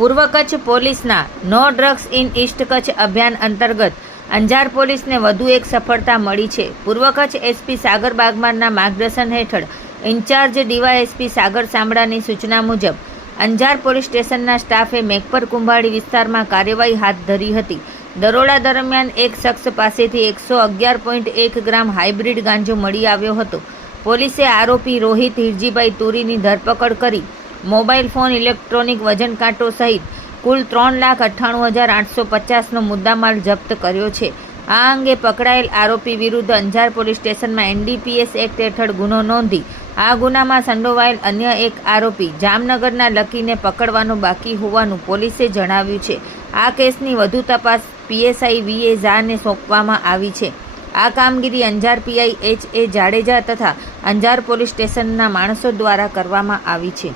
પૂર્વ કચ્છ પોલીસના no drugs in east Kutch અભિયાન અંતર્ગત અંજાર પોલીસને વધુ એક સફળતા મળી છે। પૂર્વ કચ્છ એસપી સાગર બાગમારના માર્ગદર્શન હેઠળ ઇન્ચાર્જ ડીવાયએસપી સાગર સામડાની સૂચના મુજબ અંજાર પોલીસ સ્ટેશનના સ્ટાફે મેઘપર કુંભાડી વિસ્તારમાં કાર્યવાહી હાથ ધરી હતી। દરોડા દરમિયાન એક શખ્સ પાસેથી 111.1 ગ્રામ હાઇબ્રિડ ગાંજો મળી આવ્યો હતો। પોલીસે આરોપી રોહિત હિરજીભાઈ તુરીની ધરપકડ કરી મોબાઈલ ફોન, ઇલેક્ટ્રોનિક વજન કાંટો સહિત કુલ 3,98,850નો મુદ્દામાલ જપ્ત કર્યો છે। આ અંગે પકડાયેલ આરોપી વિરુદ્ધ અંજાર પોલીસ સ્ટેશનમાં NDPS એક્ટ હેઠળ ગુનો નોંધી આ ગુનામાં સંડોવાયેલ અન્ય એક આરોપી જામનગરના લકીને પકડવાનો બાકી હોવાનું પોલીસે જણાવ્યું છે। આ કેસની વધુ તપાસ PSI VA ઝાને સોંપવામાં આવી છે। આ કામગીરી અંજાર PI HA જાડેજા તથા અંજાર પોલીસ સ્ટેશનના માણસો દ્વારા કરવામાં આવી છે।